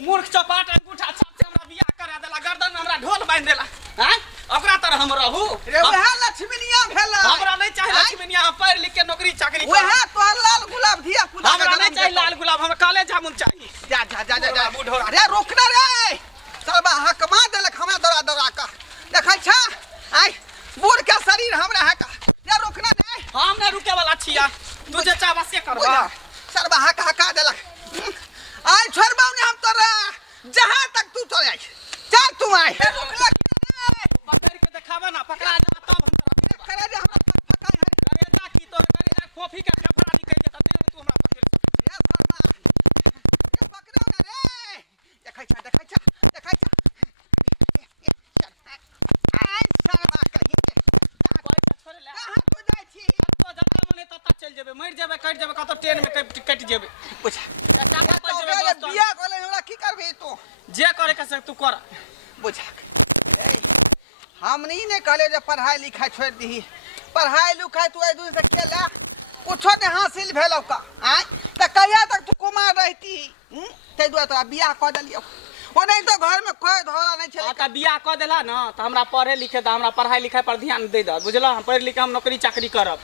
मूर्ख चपाट अंगूठा छाप से हमरा बियाह करा देला, गर्दन में हमरा ढोल बांध देला। हैं ओकरा तरह हम रहू? रे वह लक्ष्मीनिया भेला। हमरा नहीं चाहे लक्ष्मीनिया, हम पढ़ लिख के नौकरी चाकरी वह तो लाल गुलाब धिया पुता हमरा नहीं चाहे लाल गुलाब, हमरा काले जामुन चाहिए। जा जा जा जा जा बुढ़ोरा रे रोकना रे सरबा हकमा देलक हमरा दरा दरा का देखै छ आई बूढ़ के शरीर हमरा है का रे रोकना दे। हम नहीं रुके वाला छिया, तू जे चाहबा से करबा। सरबा हका देलक आई छोड़बा ने हम तोरा जहां तक तू चल आई चल तू आई रोकला पकड़ के दिखावा ना, पकड़ा जा तब हम तोरा करे जे हमरा फका है करे जा की तोर करे जा खोफी के फेफड़ा निकल जे तते तू हमरा पकड़ रे सरबा ये पकड़ो ना रे देखै छ आई सरबा कहि के कोई छोड़ ले कहां तू जाय छी तो जता मने तता चल जेबे, मर जेबे, कट जेबे, कतो ट्रेन में कट जेबे। पूछ चापा पर जेबे दोस्त, बिया कोले हमरा की करबे तू जे करे के से तू कर। बुझा हमनी ने कहले जे पढ़ाई लिखाई छोड़ दी, पढ़ाई लिखाई तू एक दूसरे से केला कुछो ने हासिल भेलौ का आय त कहिया तक तू कुमार रहती ते दुआ तोरा बियाह क देलियो ओ नहीं तो घर में कोई धोला नहीं छले। त बियाह क देला न त हमरा पढ़े लिखे द, हमरा पढ़ाई लिखाई पर ध्यान दे द, बुझला? हम पढ़ लिख हम नौकरी चाकरी करब।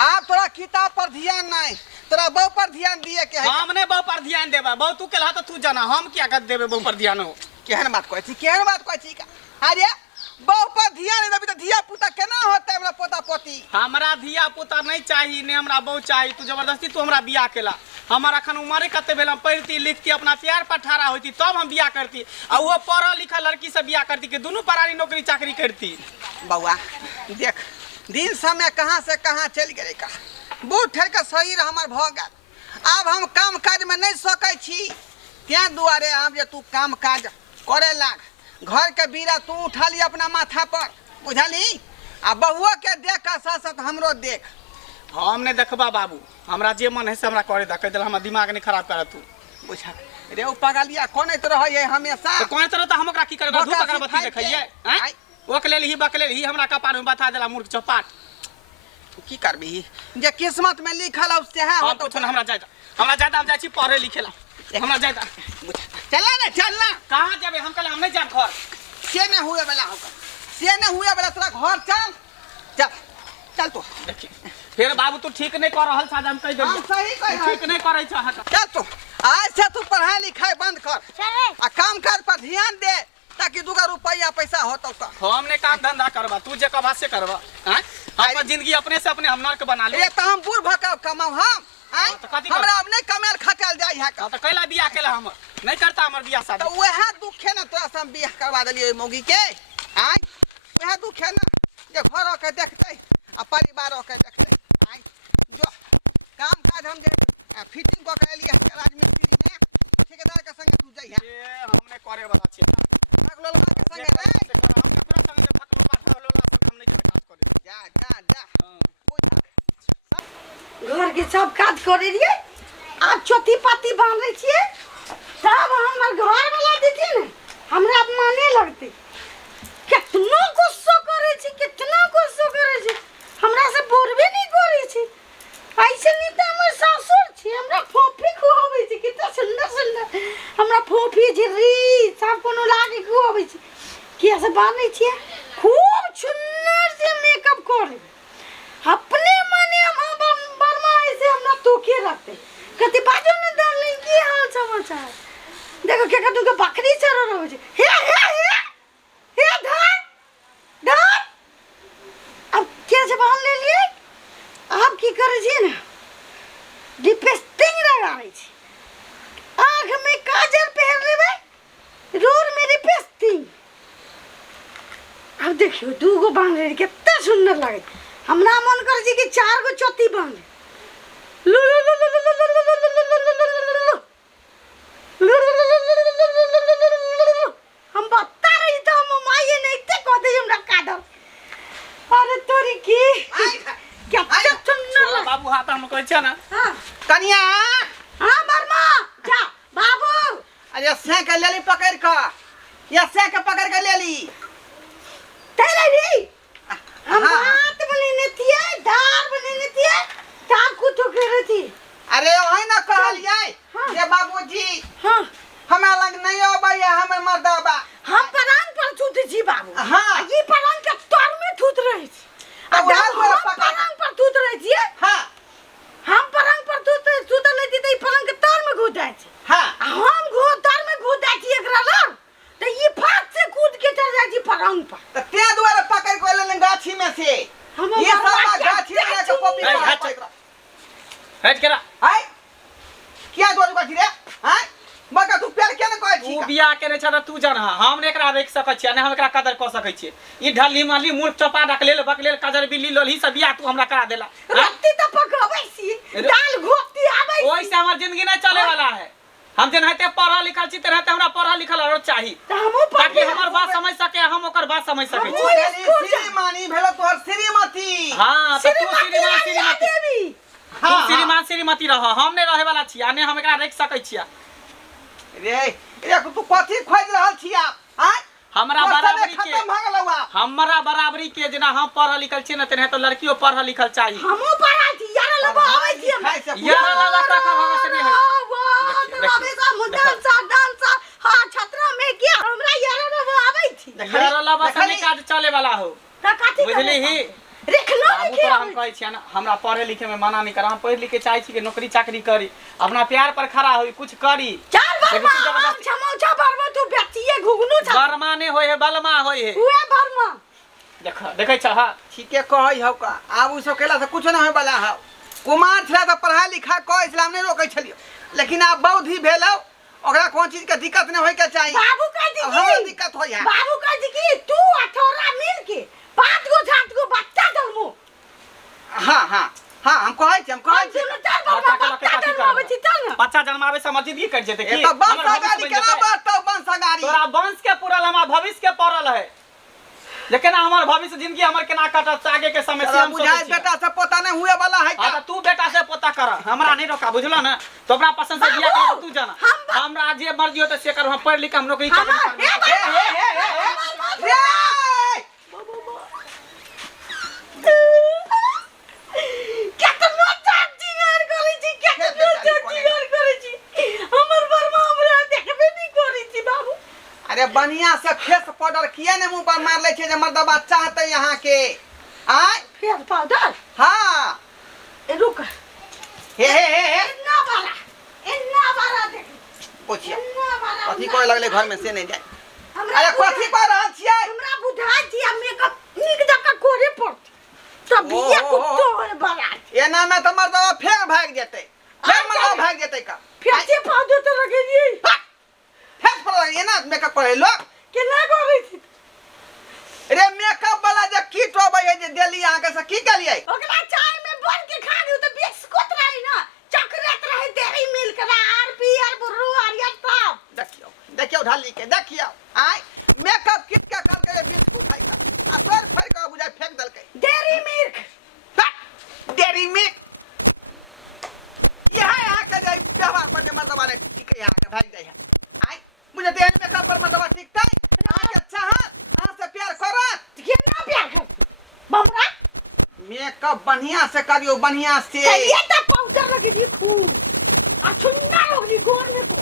आप तोरा किताब पर ध्यान नहीं, तोरा बहू पर ध्यान दिए के है। हमने बहु पर ध्यान देबा, बहु तू केला त तू जाना, हम क्या कर देबे बहु पर ध्यान हो? केहन बात कहै छी, केहन बात कहै छी का अरे बहू पर ध्यान देबी त धिया पुता केना होतै हमरा पोता पोती? हमरा धिया पुता नहीं चाहिए, ने हमरा बहु चाहिए। तू जबरदस्ती तू हमरा बियाह केला, हमारा अखन उम्र कते भेल, हम पढ़ती लिखती अपना प्यार पर ठाड़ा होती तब हम बियाह करती, आ वो पढ़ल लिखल लड़की से बियाह करती के दोनों परारी नौकरी चाकरी करती। बउआ देख दिन समय कहाँ से कहाँ चल गए का बूढ़ ठेर के शरीर हमर भ गल, अब हम काम काज में नहीं सकै छी, त्या दुआरे हम जे तू काम काज करे लाग, घर के बीरा तू उठा ली अपना माथा पर, बुझली? आ बहुआ के देख का साथ साथ हमरो देख। हमने देखबा बाबू, हमरा जे मन है से हमरा करे दा, कह देला हमरा दिमाग नहीं खराब कर तू। बुझा रे ओ पगलिया कोने तो रहे हमेशा तो कौन तरह त हम ओकरा की करबा? धूप अगरबत्ती देखैये हैं ओकले ही बकले ही हमरा कपार में बता देला मूर्ख चपाट। तू की करबी जे किस्मत में लिखल है से है हम कुछ ना, हमरा जायदा, हमरा जायदा, हम जाय छी पढ़े लिखेला, हमरा जायदा। चला ना चलना कहां जाबे? हम कहले हम नहीं जाब घर, से न हुए वाला होगा, से न हुए वाला तोरा घर चल चल चल तू देखी फिर बाबू तू ठीक नहीं कर रहल साज, हम कह देली हम सही कह रहल ठीक नहीं करे छ हका। चल तू आज से तू पढ़ाई लिखाई बंद कर आ काम काज पर ध्यान दे ताकि दूगा रुपया पैसा होतो का। हमने काम धंधा करबा, तू जे कहबा से करबा हैं? अपन जिंदगी अपने से अपने हम नर्क बना ले। ये तो हम बूढ़ भका कमाऊ हम आई तो कथी हमरा अब नहीं कमेल खटल जाई है का तो कैला बियाह केला हमर नहीं करता, हमर बियाह शादी। तो वह दुख है ना तोरा से हम बियाह करवा देलिए मौगी के आई, वह दुख है ना जे घर के देखते आ परिवार के देखते आई जो काम काज हम जे फिटिंग क के लिए राजमिस्त्री में ठेकेदार के संग तू जाई है ये हमने करे वाला छी, भगलोलवा के संग रे हम ककरा संग जे भकलो पाठा लोला संग हम नहीं जाबे काज करे। जा जा जा बुझा घर के सब काज करे रहिए, आज चोटी पाती बांध रही छिए, तब हमर घर वाला दीदी ने हमरा माने लगते, कितना गुस्सा करे छी, कितना गुस्सा करे छी, हमरा से बोलबे नहीं करे छी। ऐसे नहीं तो हमर सासुर छी, हमरा फोफी खुआवे छी, कितना सुंदर सुंदर हमरा फोफी झिरी सब कोनो लागे खुआवे छी, किया से बांधे छिए, खूब सुंदर से मेकअप करे, अपने मने हम बर्मा ऐसे हमरा तोके रखते, कति बाजो न डालने की हाल समाचार देखो क्या कहतू के बकरी चरो रहो जे हे धर धर अब क्या जबान ले लिए, आप की करे छी ना लिपस्टिक लगावे छी, आंख में काजल पहन लेबे, रोर में लिपस्टिक। अब देखियो दूगो बांध रे कितना सुंदर लागे, हमरा मन करे छी कि 4 गो चोटी बांध हम बता रही तो हम माये नहीं थे कहते हमरा काटो। अरे तोरी की क्या सुंदर बाबू हाथ हम कहै छ ना। हां कनिया हां बर्मा जा बाबू अरे से के लेली पकड़ के, या से के पकड़ के लेली तेरे री हम हाथ बनेने थिए, दाल बनेने थिए, चाकू तो करे थी। अरे ओही ना कहलिए जे बाबूजी हां हमरा लग नहीं अबैया हमर मर्दबा। हम पलंग पर थूत छी बाबू। हाँ। ये पलंग के तर में थूत रहे छी। तो वहाँ हम पर पका- पलंग पर थूत रहे छी। हाँ हम पलंग पर थूत लेती त ई पलंग के तर में घुस जाय छी। हाँ हम तर में घुस जाय छी एकरा लग त ई फाट से कूद के चल जाय छी पलंग पर। तो ते द्वारा पकड़ के लेने गाछी में से हम ये सब गाछी में के पपी नहीं, पर हट। पकड़। हट करा हाय क्या दोर गाछी रे? हाय बका तू प्यार केना कहै छी? तू बियाह केने छ त तू जान हम ने एकरा देख सकै छियै ने हम एकरा कदर क सकै छियै। ई ढली माली मूर्ख चपा डकलेल बकलेल कजर बिल्ली लोलही सब बियाह तू हमरा करा देला। रोटी त पकाबै छी, दाल घोटी आबै छी। ओइ से हमर जिंदगी नहीं चले वाला है। हम जेनाहिते पढ़ल लिखल छी तेनाहिते हमरा पढ़ल लिखल और चाही त हमहु ताकि हमर बात समझ सके हम ओकर बात समझ सकै हमहूँ छी। तेरी श्रीमानी भेलो तोहर श्रीमती। हां त तू श्रीमान श्रीमती देवी। तू श्रीमान श्रीमती रह हम नहीं रहे वाला छी आ ने हम एकरा देख सकै छियै। रे एक तू कथी खोज रहल छी आप? हाय हमरा बराबरी के खत्म भ गेलौ आप। हमरा बराबरी के जेना हम पढ़ल लिखल छी न तेना तो लड़कियों पढ़ल लिखल चाहिए। हमहु पढ़ा छी यार लगो आबै छी हम। यार लगा का भगा से नहीं है। वाह तबे सा मुंडन सा डांस हां छतरा में के हमरा यार लगो आबै छी। यार लगा से नहीं काज चले वाला हो त काठी बुझली ही। रेखलो बाबू लिखे तोरा हम कहै छियै ना हमरा पढ़े लिखे में मना नहीं कर। हम पढ़ लिख के चाहे छी कि नौकरी चाकरी करी अपना प्यार पर खड़ा होई कुछ करी। चार बार लेकिन तू जबरदस्ती छमौछा बारवा तू बेटिए घुगनू छ। बर्मा ने होय है बलमा होय है। हुए बर्मा देख देखै छ हां ठीके कहै हौ का आब उ सब केला से कुछ नहीं होय वाला हौ। कुमार छला त पढ़ाई लिखा क इस्लाम नहीं रोकै छलियो लेकिन आब बौद्धी भेलौ ओकरा कोन चीज के दिक्कत नहीं होय के चाहिए। बाबू कह दी हमरा दिक्कत होय है। बाबू कह दी कि तू अठोरा मिल के 5 गो बच्चा जन्मो। हाँ हाँ हाँ हम कहै छी हम कहै छी। बच्चा जन्मावे से हमर जिंदगी कट जेते ए की तो हमर वंशगारी भविष्य बन केना जेतै। बढ़तौ वंशगारी? तोरा वंश के पुरल हमर भविष्य के पड़ल है लेकिन हमर भविष्य जिंदगी हमर केना कटत आगे के समय से तोरा हम बुझाय सोचै छी। बेटा से पोता नहीं हुए वाला है हां का? त तू बेटा से पोता कर हमरा नहीं रोका बुझलो ना। तो अपना पसंद से बियाह कर तू जाना हमरा जे मर्जी होते से कर हम पढ़ लिख हम नौकरी चाकरी रे केतनो चाचियार करै छी केतनो चाचियार करै छी हमर बर्मा हमरा देखबे नहीं करै छी बाबू। अरे बढ़िया से फेस पाउडर किया ने मुंह पर मार ले छे जे मर्दबा चाहते यहाँ के आय फेस पाउडर हाँ ए रुक हे इन्ना बारा देख पूछिए इन्ना बारा कथी कोई लगले घर में से नहीं जाए। हमरा अरे कथी कर रहल छियै? हमरा बुझाइ छी मेकअप नीक जका कोरे पड़त तब बिया ओहो। कुत्तो होय बड़ा एना में तो मर्दबा फेर भाग जेते फेर मर्दबा भाग जेते का फेस पाउडर तो लगे जी फेस पर एना मेकअप करे लोग केना करै छी रे मेकअप वाला जे किट होबै है जे देली अहाँ के से की कलियै? ओकरा चाय में बन के खा लियो त बिस्कुट रही ना चॉकलेट रही डेयरी मिल्क आर पी आर बुर्रू आर या सब देखियो देखियो ढाली के देखियो आय मेकअप किट के काल के बिस्कुट है का आ तोर फर के बुझाय फेंक देलकै डेयरी मिल्क डेरी मिल्क यहाँ के जे व्यवहार पर जे मर्दबा ने ठीक यहाँ के भाग जाय है आय मुझे देह मेकअप पर मर्दबा ठीक tai अहाँ के चाहत अहाँ से प्यार करत केना प्यार कर बमरा मेकअप बढ़िया से करियो बढ़िया से ये त पाउडर लगे दी खूब आ छुन्ना होली गोर में को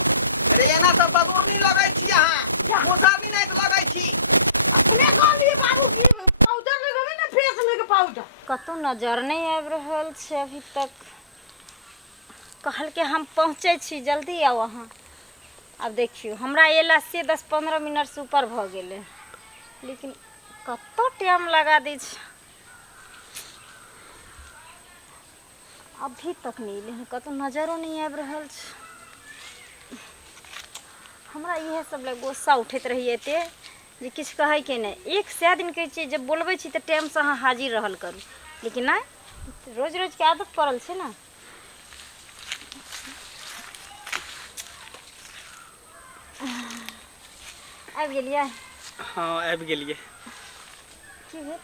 अरे एना तो बदुरनी लगै छी अहाँ मुसाबी नहीं तो लगै छी अपने कह लिए बाबू की पाउडर लगावे ना फेस में के पाउडर कतौ नजर नहीं आबि रहल छै अभी तक। कहल के हम पहुँचे छी जल्दी आओ अहाँ। अब देखियो हमरा एला से 10-15 मिनट से ऊपर भ गेले लेकिन कतौ टाइम लगा दै छै अभी तक नहीं एले कतौ नजरो नहीं आबि रहल छै। हमरा इहे सब ले गुस्सा उठैत रही एते जे किछु कहै के नहीं। एक सै दिन कहै छियै जब बोलबै छी तऽ टाइम से अहाँ हाजिर रहल करू लेकिन नहीं रोज रोज के आदत पड़ल छै ना। आबि गेलियै हां आबि गेलियै। की भेल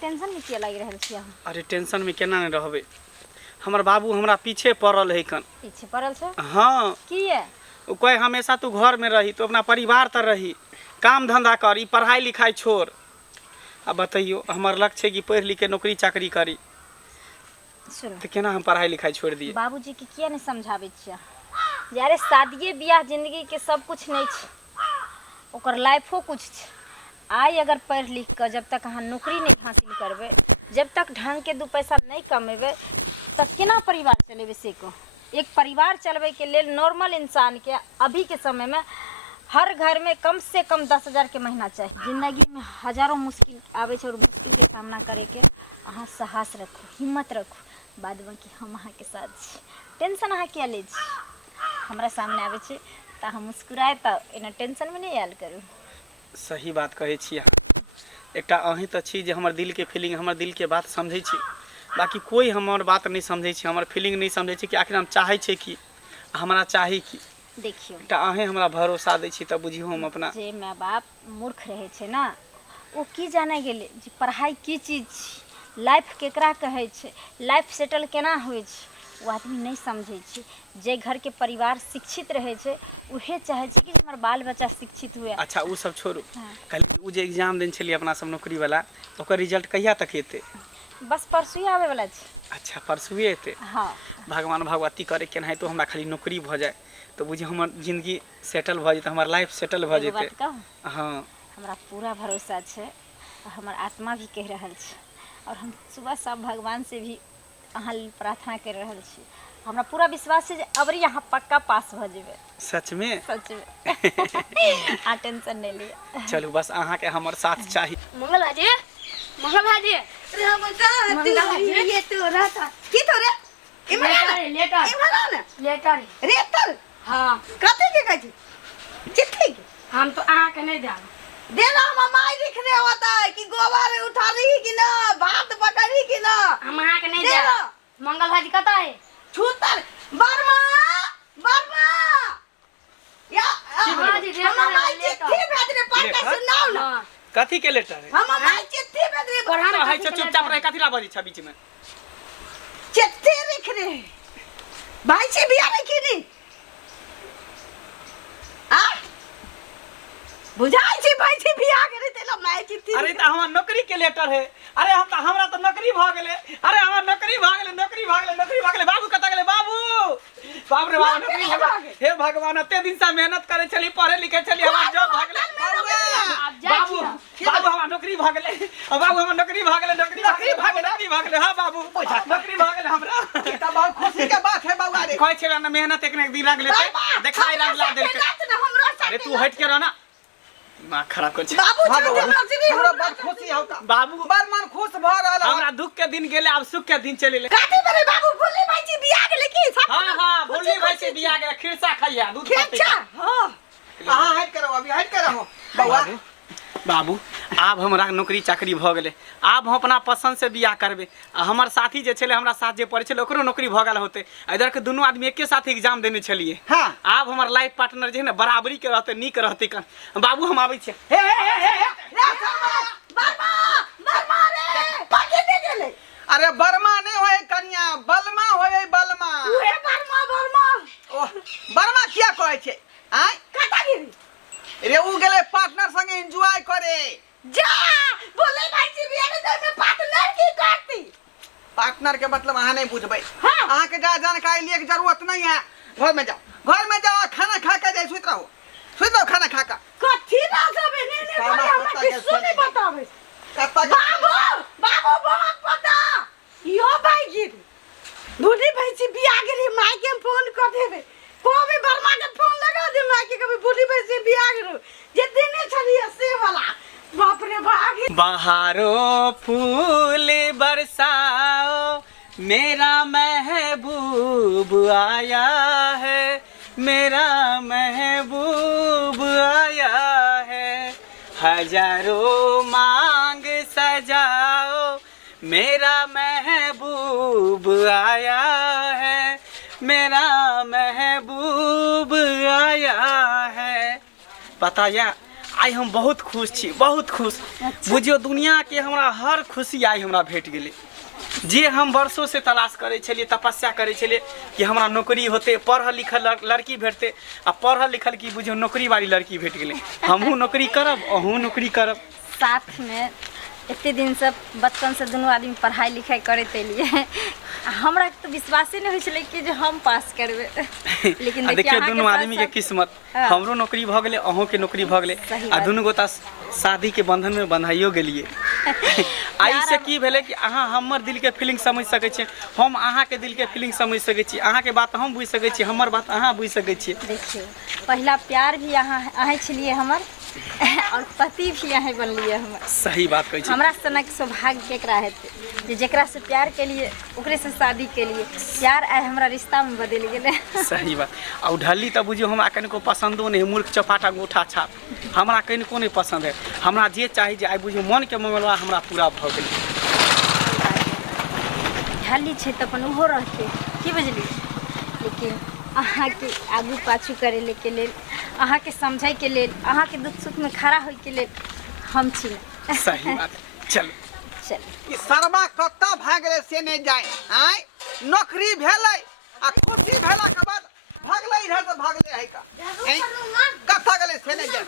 टेंशन में किया लागि रहल छी अहाँ? अरे टेंशन में केना नहीं रहबै हमर बाबू हमरा पीछे पड़ल है कन। पीछे पड़ल छै हां की है ओ कहे हमेशा तू घर में रही तो अपना परिवार तर रही काम धंधा कर ई पढ़ाई लिखाई छोड़। अब बताइयो हमर लक्ष्य है कि पढ़ लिख के नौकरी चाकरी करी सुनो तो केना हम पढ़ाई लिखाई छोड़ दिए? बाबूजी के किया नहीं समझाबै छियै यारे शादिये बियाह जिंदगी के सब कुछ नहीं छ, ओकर लाइफो कुछ छ। आई अगर पढ़ लिख कर जब तक अहाँ नौकरी नहीं हासिल करबे, जब तक ढंग के 2 पैसा नहीं कमेबे, तब केना परिवार चलेबे से को। एक परिवार चलबे के लिए नॉर्मल इंसान के अभी के समय में हर घर में कम से कम 10,000 के महीना चाहिए। जिंदगी में हजारों मुश्किल आवे छे और मुश्किल के सामना करे के अहाँ साहस रखो, हिम्मत रखो। बाद बाकी हम अहाँ के साथ छी, टेंशन अहाँ क्या ले छी। हमरा सामने आवे छे त हम मुस्कुराए त एना टेंशन में नहीं आयल करू। सही बात कहै छी अहाँ। एकटा अहीं तऽ छी जे हमर दिल के फीलिंग, हमर दिल के बात समझै छी। बाकी कोई हमर बात नहीं समझै छी, हमर फीलिंग नहीं समझै छी कि आखिर हम चाहै छी कि हमरा चाही कि। देखियो एकटा अहीं हमरा भरोसा दै छी त बुझियो हम अपना। जे माँ बाप मूर्ख रहे छे ना, ओ की जाने गेले जे पढ़ाई की चीज छी, लाइफ केकरा कहै छे, लाइफ सेटल केना होइ छे, वो आदमी नहीं समझे छे। जे घर के परिवार शिक्षित रहे छे उहे चाहे छे कि हमर बाल बच्चा शिक्षित हुए। अच्छा उ सब छोड़ू, हाँ। कल उ जे एग्जाम देन छलिए अपना सब नौकरी वाला, ओकर रिजल्ट कहिया तक एते? बस परसुए आवे वाला छे। अच्छा परसुए एते। हाँ भगवान भगवती करे केनाहे तो हमरा खाली नौकरी भ जाए तो बुझी हमर जिंदगी सेटल भ जेते, हमर लाइफ सेटल भ एगो जेते। बात कहूं, हाँ हमरा पूरा भरोसा छे और हमर आत्मा भी कह रहल छे और हम सुबह शाम भगवान से भी अहाँ लेल प्रार्थना कर रहल छी। हमरा पूरा विश्वास है जे अबरी यहाँ पक्का पास भ जेबे। सच में? सच में। आ टेंशन नहीं लिए। चलू बस अहाँ के हमर साथ चाही। मंगल भाजी, मंगल भाजी, ये तो रहता की तो रे लेटर लेटर इमरान लेटर रेतर हाँ कते के कहै छी चिट्ठी के हम तो अहाँ के नहीं देब। देना ममाई लिख रहे होता है कि गोबर उठा रही कि ना, भात पकड़ी कि ना। हम अहाँ के नहीं देना देब। मंगल भाजी कता है? छूतर बर्मा बर्मा या हाँ जी, देना हम ममाई लेटर। चिट्ठी भेज रे पढ़ के लेटर? सुनाओ ना। हाँ कथी के लेटर है? हम ममाई चिट्ठी भेज रे पढ़ा ना है चुपचाप रह, कथी ला बजी छ बीच में? चिट्ठी लिख रहे भाई से बिया लिखी नहीं आ बुझाई छी भाई से बिया करे तेला मैं चिट्ठी। अरे त हमर नौकरी के लेटर है। अरे हम त हमरा त नौकरी भ गेले। अरे हमर नौकरी भ गेले, नौकरी भ गेले, नौकरी भ गेले। बाबू कत गेले? बाबू बाप रे बाप, नौकरी भ गेले। हे भगवान, एते दिन से मेहनत करे छली, पढ़े लिखे छली, हमर जॉब भ गेले। बाबू बाबू हमर नौकरी भ गेले। बाबू हमर नौकरी भ गेले, नौकरी भ गेले, नौकरी भ गेले। हां बाबू नौकरी भ गेले हमरा। त बहुत खुशी के बात है बउआ रे। कहै छला न मेहनत एक न एक दिन रंग लेते, देखाई रंग ला देलके। अरे तू हट के रह ना, दिमाग खराब कर छ। बाबू हमरा बड़ खुशी हो का। बाबू बड़ मन खुश भ रहल हमरा दुख के दिन गेले, अब सुख के दिन चले। काटे मेरे बाबू बोले भाई जी बिया गेले की सब। हां हां बोली भाई से बिया गेले, खिरसा खइया दूध पत्ती। अच्छा हां अहाँ हट करो, अभी हट करो बउआ। बाबू आब हमरा नौकरी चाकरी भ गेले, आब हम अपना पसंद से बियाह करबे। आ हमर साथी जे छले, हमरा साथ जे पढ़े छले, ओकरो नौकरी भ गेल होते। इधर के दुनू आदमी एके साथ एग्जाम देने छलिए। हाँ। आब हमर लाइफ पार्टनर जे है ना बराबरी के रहते, नीक रहते। कन बाबू हम आबै छै। हे हे हे हे बर्मा बर्मा रे पाके दे गेले। अरे बर्मा नहीं होए कन्या, बलमा होए बलमा। उहे बर्मा बर्मा ओह बर्मा किया कहै छै? आय काटा गिरी रे उ गेले पार्टनर संगे एंजॉय करे। जा बोले भाई जी बिया गेले में पार्टनर की करती। पार्टनर के मतलब अहाँ नहीं बुझबै। हाँ। अहाँ के जा जानकारी लिए के जरूरत नहीं है। घर में जाओ, घर में जाओ, खाना खा के जाए, सुत रहो, सुत रहो खाना खा के। कथी ना सब ने कामा बोले पता हमरा के किछु नहीं बतावे। कत्ता के बाबू बाबू बहुत पता यो भाई गिरी बूढ़ी भाई जी बिया गेली, माई के फोन कर देबे। कोबे बर्मा के फोन लगा दे माई के, कभी बूढ़ी भाई से बिया गेलो जे दिने छलिए से वाला। बाप रे बाप बहारो फूल बरसाओ, मेरा महबूब आया है, मेरा महबूब आया है। हजारों मांग सजाओ, मेरा महबूब आया है, मेरा महबूब आया है। पता या आई हम बहुत खुश छी, बहुत खुश। बुझियो दुनिया के हमरा हर खुशी आई हमरा भेट गेले। जे हम वर्षों से तलाश करे छलिए, तपस्या करे छलिए कि हमरा नौकरी होते, पढ़ल लिखल लड़की भेटते। आ पढ़ल लिखल की बुझियो नौकरी वाली लड़की भेट गेले। हमहू नौकरी करब, अहूँ नौकरी करब। साथ में इतने दिन से बचपन से दोनों आदमी पढ़ाई लिखाई करते लिए हमरा तो विश्वासे नहीं होइछले कि जे हम पास करबे लेकिन देखिए अहाँ दुनू साथ आदमी के साथ- किस्मत हाँ। हमरो नौकरी भ गेलै अहों के नौकरी भ गेलै सही आ बात। दुनू गोटा शादी के बंधन में बंधाइयो गेलिए आई से की भेलै कि अहाँ हमर दिल के फीलिंग समझ सकै छियै हम अहाँ के दिल के फीलिंग समझ सकै छी अहाँ के बात हम बुझ सकै छी हमर बात अहाँ बुझ सकै छियै देखियो पहला प्यार भी अहाँ छलिए हमर और पति भी अहाँ बनलिए हमर सही बात कहै छी हमरा सनक सौभाग्य केकरा हेतै जे जेकरा से प्यार के लिए ओकरे से शादी के लिए प्यार आइ हमरा रिश्ता में बदल गेलै सही बात आ ढली तऽ बुझियो हमरा कनिको पसंदो नहीं मूर्ख चपाटा गोठा छाप हमरा कनिको नहीं पसंद है हमरा जे चाही जे आइ बुझियो मन के मंगलवा हमरा पूरा भऽ गेलै ढाली छै तऽ अपन ओहो रहतै की बुझली लेकिन अहाँके आगू पाछू करे के लेल अहाँके समझै के लेल अहाँके दुख सुख में खड़ा होय के लेल हम छी ने। सही बात चल चल ई सरबा कत्ता भाग गेलै से नहीं जाए आय नौकरी भेलै आ खुशी भेला के बाद भागलै इधर से भागलै है का हैं? कत्ता गेलै से नहीं जाए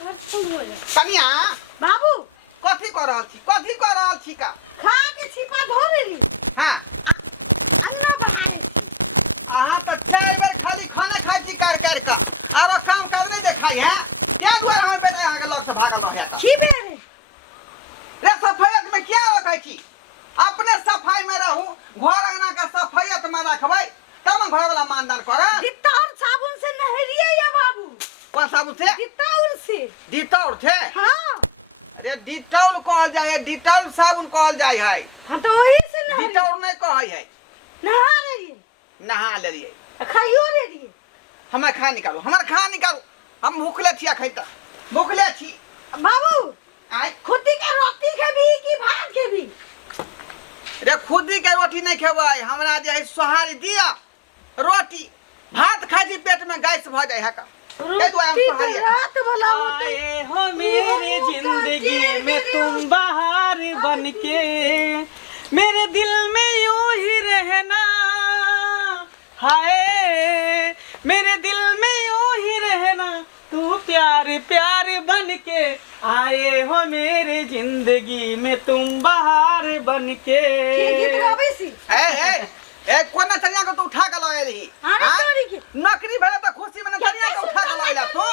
कनिया बाबू कथी कर रहल छी का खा के छिपा धो लेली हां अन्ना बहारे छी अहाँ तो 4 बेर खाली खाना खाई छी कर का आरो काम कर नहीं देखाई है क्या दुआरे हम बेटा यहाँ के लोग से भागल रहे का की बेरे रे सफायत में क्या रखै छी अपने सफाई में रहूं घर अंगना के सफायत में रखबै तब हम घर वाला मानदान करब डिटॉल साबुन से नहरिए या बाबू कौन साबुन से डिटॉल से डिटॉल से हाँ अरे डिटॉल कहल जाय है डिटॉल साबुन कहल जाय है हम तो वही से नहरी डिटॉल नहीं कहै है नहा रही नहा ले रहिए खाइयो रही हमें खा निकालू हम भूखले छिया खैता भूखले छी बाबू आय खुदी के रोटी खेबी कि भात खेबी रे खुदी के रोटी नहीं खेबै हमरा जे है सोहारी दिया रोटी भात खाई छी पेट में गैस भ जाय है का ए दुआरे हम रोटी सोहारी तो रात भला होते आए हो मेरी जिंदगी में तुम बाहर बनके मेरे दिल में यूं ही रहना हाय मेरे दिल में यूं ही रहना तू प्यार प्यार बनके आए हो मेरे जिंदगी में तुम बाहर बनके के गीत गाबै छी ए कोना चनिया को तो उठा के लाए रही अरे हाँ? तोरी के नौकरी भेले तो खुशी में चनिया के उठा के लाएला तू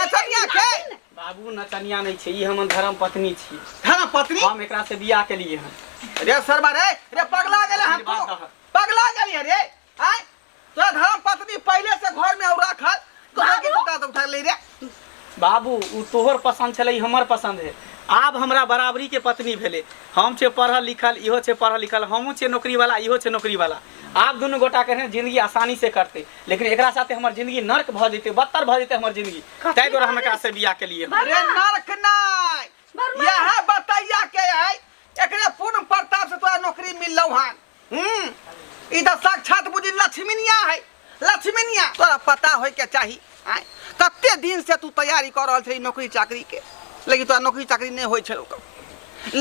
नचनिया के बाबू नचनिया नहीं छै ई हमर धर्म पत्नी छी थाना पत्नी हम एकरा से बियाह के लिए हैं रे सरबा रे पगला गेले हम तू पगला गेली रे आय तो धर्म पत्नी पहले से घर में और रखल तो की टुका तो उठा ले रे बाबू उ तोहर पसंद छलै हमर पसंद है आब हमरा बराबरी के पत्नी भेले हम छे पढ़ल लिखल इहो छे पढ़ल लिखल हमहू छे नौकरी वाला इहो छे नौकरी वाला आब दुनू गोटा के जिंदगी आसानी से करते लेकिन एकरा साथे हमर जिंदगी नर्क भ जेते बदतर भ जेते हमर जिंदगी ताहि दुआरे हम एकरा से बियाह के लिए रे नरक नाय यह बताइया के है एकरे पूर्ण प्रताप से तोरा नौकरी मिललौ हन ई तो साक्षात बुझी लक्ष्मीनिया है लक्ष्मीनिया तोरा पता होय के चाही आय कते दिन से तू तैयारी कर रहल छै नौकरी चाकरी के लेकिन तोरा नौकरी चाकरी नहीं होय छौ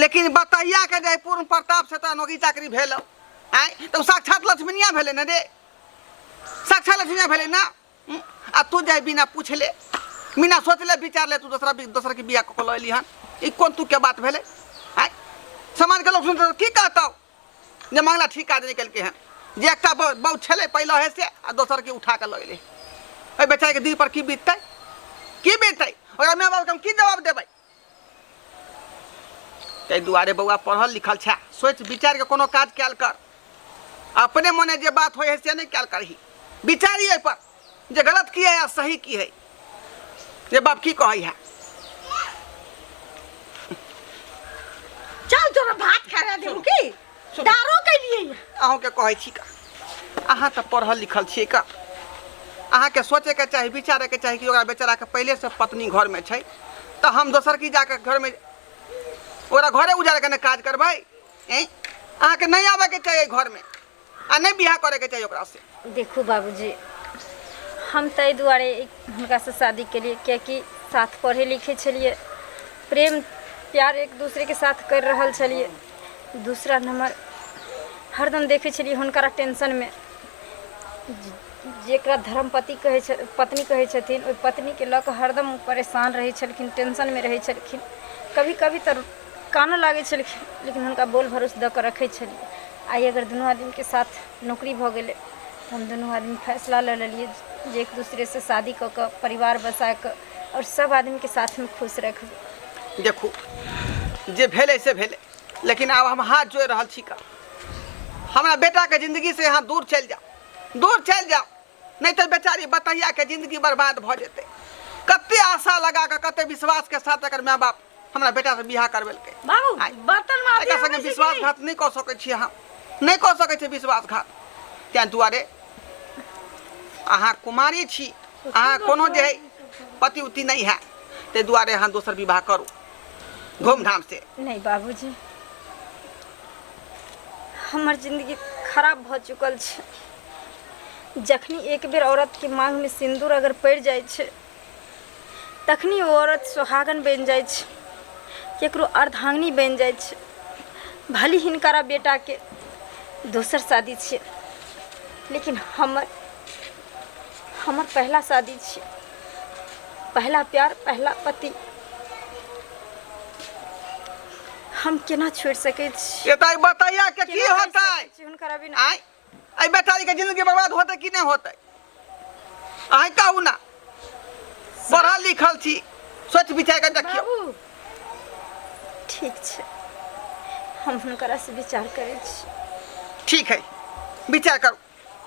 लेकिन बताइया के जे पूर्ण प्रताप से तोरा नौकरी चाकरी भेलौ आय तो साक्षात लक्ष्मीनिया भेले न रे साक्षात लक्ष्मीनिया भेले ना आ तू जाय बिना पूछले बिना सोचले विचार ले तू दूसरा के बियाह को लैली हन ई कोन तू के बात भेले आय समाज के लोग सुन की कहतौ जे मांगला ठीक आदमी निकल के हैं जे एकटा बहुत छले पहले है से आ दोसर के उठा के लैले ए बेचारे के दिल पर की बीततै ओकरा माय बाप के हम की जवाब देबै तै दुआरे बउआ पढ़ल लिखल छै सोच विचार के कोनो काज कैल कर अपने मने जे बात होय है से नहीं कैल करही विचारी एहि पर जे गलत की है या सही की है जे बाप की कहै है चल तोरा भात खा देबू की दारो के लिए अहों के कहै छी का अहाँ तो पढ़ल लिखल छियै का अहाँ के सोचे के चाही विचारे के चाही कि ओकरा बेचारा के पहले से पत्नी घर में छै तो हम दोसर की जाके घर में ओकरा घरे उजारे के काज करबै अहाँ के नहीं आवे के चाहिए घर में आ नहीं बियाह करे के चाहिए ओकरा से देखो बाबूजी हम ताहि दुआरे हुनका से शादी के लिए कियाकि साथ पढ़े लिखे छलिए प्रेम प्यार एक दूसरे के साथ कर रहल छलिए दूसरा नंबर हरदम देखे छलिए हुनकरा टेंशन में जेकरा धर्मपति पत्नी कहै छथिन ओहि पत्नी के लऽ कऽ हरदम परेशान रहै छलखिन टेंशन में रहै छलखिन कभी कभी तऽ कानऽ लागै छलखिन लेकिन हुनका बोल भरोस दऽ कऽ रखै छलिए आई अगर दोनों आदमी के साथ नौकरी भ गेले तो हम दोनों आदमी फैसला ले लेलिए जे एक दूसरे से शादी क के परिवार बसा के और सब आदमी के साथ में खुश रखब। देखू जे भेले से भेले, लेकिन अब हम हाथ जोड़ रहल छी का हमरा बेटा के जिंदगी से यहाँ दूर चल जाओ, नहीं तो बेचारी बतैया के जिंदगी बर्बाद भ जेते। कते आशा लगा के कते विश्वास के साथ अगर माँ बाप हमरा बेटा से बियाह करबेलकै। बाबू बर्तन माफी एका संगे विश्वासघात नहीं कर सकै छी अहाँ, नहीं कर सकै छी विश्वासघात। तैं दुआरे अहाँ कुमारी छी, अहाँ कोनो जे है पति उति नहीं है, ते दुआरे अहाँ दोसर विवाह करू धूमधाम से। नहीं बाबूजी, हमार जिंदगी खराब भ चुकल छै। जखनी एक बेर औरत के मांग में सिंदूर अगर पड़ जाए छै तखनी वो औरत सुहागन बन जाए छै, केकरो अर्धांगिनी बन जाए छै। भली हिनकारा बेटा के दोसर शादी छै, लेकिन हमर पहला शादी छै, पहला प्यार, पहला पति। हम केना छोड़ सके छी? ये तो बताइया के की होता है? हुनकरा बिना आई बेचारी के जिंदगी बर्बाद होते कि नहीं होते? आई कहू ना, पढ़ल लिखल छी, सोच विचार के देखियो। बाबू ठीक छै, हम हुनकरा से विचार करे छी। ठीक है, विचार करो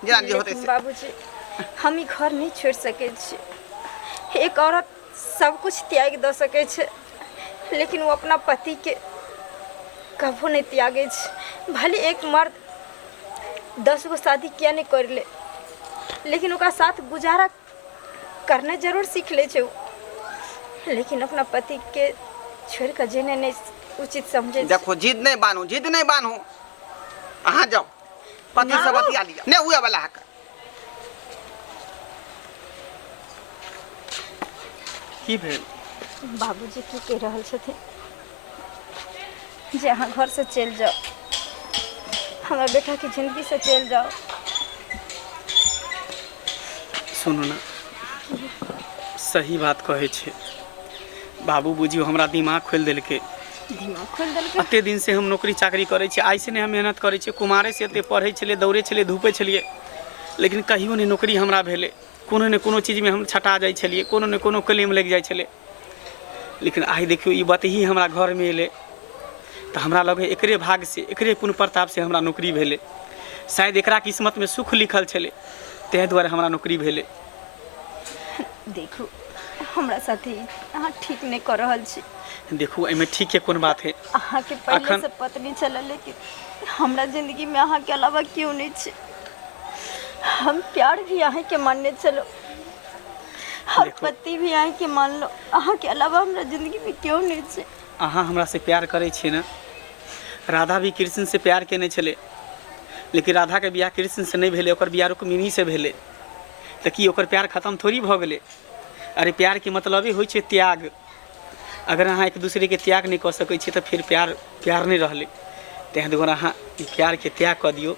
जेना जे होते लेकिन से। बाबूजी, हम ई घर नहीं छोड़ सके छी। एक औरत सब कुछ त्याग दे सके छै, लेकिन वो अपना पति के कभो नहीं त्यागे छै। भले एक मर्द 10 गो शादी किया नहीं कर ले, लेकिन ओकरा साथ गुजारा करने जरूर सीख ले छै, लेकिन अपना पति के छोड़ कर जेने नहीं उचित समझे। देखो जिद नहीं बानू, अहाँ जाओ पति से बतिया लिया, नहीं हुआ वाला है। की भेल? बाबूजी की कह रहल छथिन जे अहाँ घर से चल जाओ, हमारे बेटा की जिंदगी से चल जाओ। सुनू ना, सही बात कहे छे। बाबू बुझियो हमरा दिमाग खोल देलके। दिमाग खोल देलकै। अते दिन से हम नौकरी चाकरी करे छी, आई से नहीं हम मेहनत करे छी। कुमारे से एते पढ़े छलिए, दौड़े छलिए, धूपे छलिए, लेकिन कहियो नहीं नौकरी हमरा भेले। कोनो ने कोनो चीज में हम छटा जाय छलिए, कोनो ने कोनो क्लेम लग जाय छले। लेकिन आई देखियो ई बात ही हमरा घर में एले, तो हमरा लगे एकरे भाग से, एकरे पुण्य प्रताप से हमरा नौकरी भेले। शायद एकरा किस्मत में सुख लिखल छले, तै द्वारे हमरा नौकरी भेले। देखू हमरा साथे अहाँ ठीक नहीं कर रहल छी। देखू एमे ठीक के कोन बात है? अहाँ के पहले से पत्नी छल, लेकिन हमरा जिंदगी में अहाँ के अलावा क्यों नहीं छै? हम प्यार भी अहाँ के मानने चलो, और पति भी अहाँ के मान लो, अहाँ के अलावा हमरा जिंदगी में क्यों नहीं छै? अहाँ हमरा से प्यार करे छी ना। राधा भी कृष्ण से प्यार केने छले, लेकिन राधा के बियाह कृष्ण से नहीं भेले, ओकर बियाह रुक्मिणी से भेले। तो की ओकर प्यार खत्म थोड़ी भ गेले? अरे प्यार के मतलब ही होइ छै त्याग। अगर अहाँ एक दूसरे के त्याग नहीं कर सकै छी तो फिर प्यार नहीं रहले। तैं दुआरे अहाँ प्यार के त्याग कर दियो।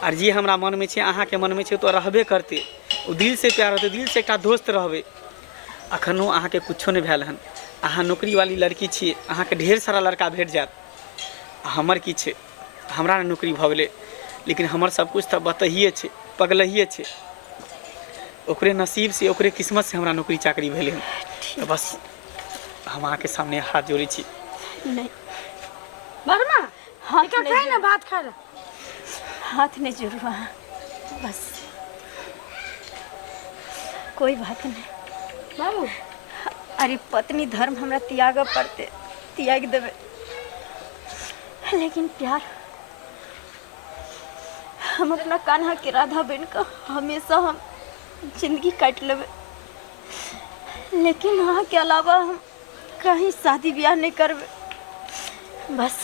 और जे हमरा मन में छै, अहाँ के मन में छै, तो रहबे करते। ओ दिल से प्यार होते, दिल से एक दोस्त रहबे। अखनो अहाँ के कुछो नहीं भेल हन। अहाँ नौकरी वाली लड़की छिए, अहाँ के ढेर सारा लड़का भेट जात। हमर की छै, हमरा ने नौकरी भ गेले, लेकिन हमर सब कुछ तो बतहिए छै, पगलहिए छै। ओकरे नसीब से, ओकरे किस्मत से हमरा नौकरी चाकरी भेले हन। तो बस हम अहाँ के सामने हाथ जोड़े छी। नहीं बर्मा हाथ का नहीं खाए ना भात खा ले। हाथ नहीं जोड़ू अहाँ, बस कोई बात नहीं। बाबू अरे पत्नी धर्म हमरा त्याग पड़ते, त्याग देवे, लेकिन प्यार हम अपना कान्हा के राधा बन का हमेशा हम जिंदगी काट लेवे। लेकिन अहाँ के अलावा हम कहीं शादी ब्याह नहीं करबे। बस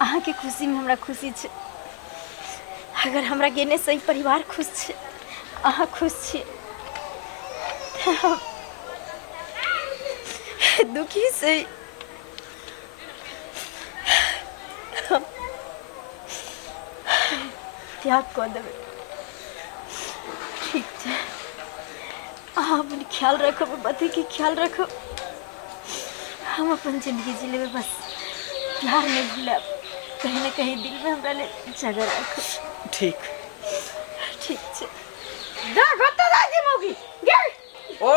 अहाँ के खुशी में हमरा खुशी छै। अगर हमरा गेने से ही परिवार खुश छै, अहाँ खुश छी, हम दुखी से हम त्याग कर देवे। ठीक है, अहाँ अपन ख्याल रखब, पति के ख्याल रखब। हम अपन जिंदगी जी लेबे, बस प्यार नहीं भूलब। कहीं ना कहीं दिल में हमरा ले जगह रखो। ठीक ठीक छे। जा घटे जाई मौगी गे ओ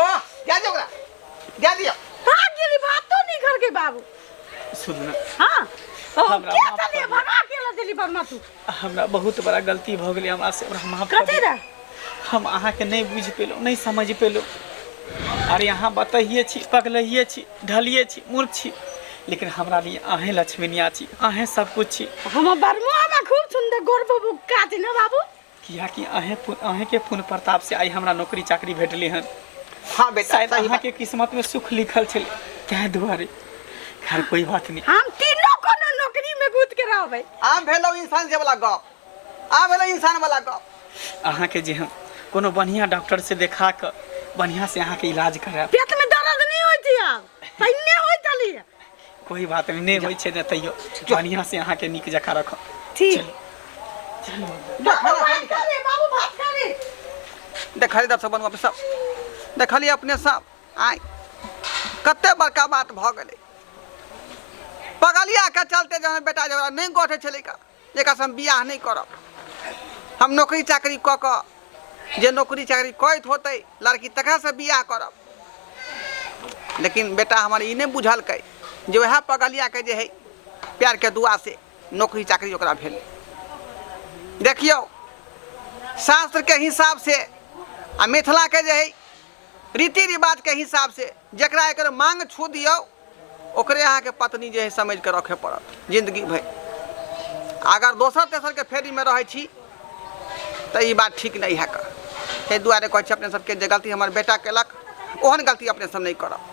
जा दे ओकरा जा दियो। हां गिरी बात तो नहीं कर के बाबू। सुन ना, हां ओ हमरा क्या माफ चलिए कर दे। भगा के ला दिली बर्मा तू हमरा बहुत बड़ा गलती भ गेलै, हमरा से हमरा माफ कर कथी दे। रे हम अहाँ के नहीं बुझ पेलो, नहीं समझ पेलो। अरे यहाँ बताइए छी, पगलहिए छी, ढलिए छी, मूर्ख छी, लेकिन हमरा लिए अहें लक्ष्मीनिया छी, अहें सब कुछ छी। हम बर्मा में खूब सुंदर गोर बाबू काटी ना बाबू। किया कि अहें के पुण्य प्रताप से आई हमरा नौकरी चाकरी भेटली हन। हाँ बेटा शायद सही अहाँ बात। के किस्मत में सुख लिखल छल, तैं दुआरे। खैर कोई बात नहीं। हम तीनों कोनो नौकरी में गुद के रहबै। आम भेलो इंसान जे वाला गप, आ भेलो इंसान वाला गप। अहाँ के जे हम कोनो बढ़िया डॉक्टर से देखा कर बढ़िया से अहाँ के इलाज कराब। पेट में दर्द नहीं होती अब पहले होई तली। कोई बात नहीं होई छे न तैयो बढ़िया से अहाँ के नीक जका रखो। ठीक बाबू बात करे बाबू बात करे। देखली दर्शक बंधु अपने सब देखली अपने सब आय कते बड़का बात भ गेलै। पगलिया के चलते जो बेटा जरा नहीं गोठे छलै का जेका हम बियाह नहीं करब। हम नौकरी चाकरी क क जे नौकरी चाकरी करत होते लड़की तकरा से बियाह करब। लेकिन बेटा हमारे ई नहीं बुझलकै जे वह पगलिया के जे है प्यार के दुआ से नौकरी चाकरी ओकरा भेल। देखियो शास्त्र के हिसाब से आ मिथिला के जे है रीति रिवाज के हिसाब से जकरा एकर मांग छू दियो ओकरे अहाँ के पत्नी जे है समझ के रखे पड़त जिंदगी भर। अगर दोसर तेसर के फेरी में रहे छी तो ये बात ठीक नहीं है। ताहि दुआरे कहै छी अपने सबके जे गलती हमर बेटा केलक ओहन गलती अपने सब नहीं करब।